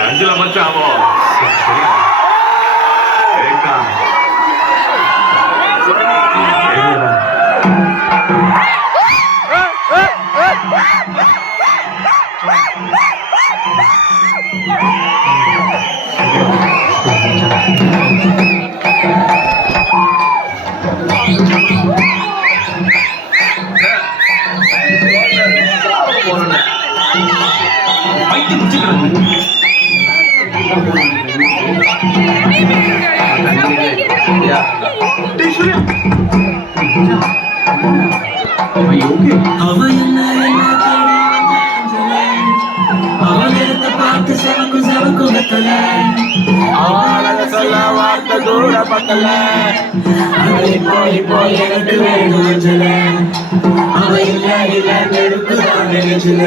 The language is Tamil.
அஞ்சுல மச்சாமோ சொல்ல வார்த்தை கூட பக்கல போய் போய் எனக்கு வேணும் அவ இல்ல இல்ல நெருப்பு தான் நினைச்சுல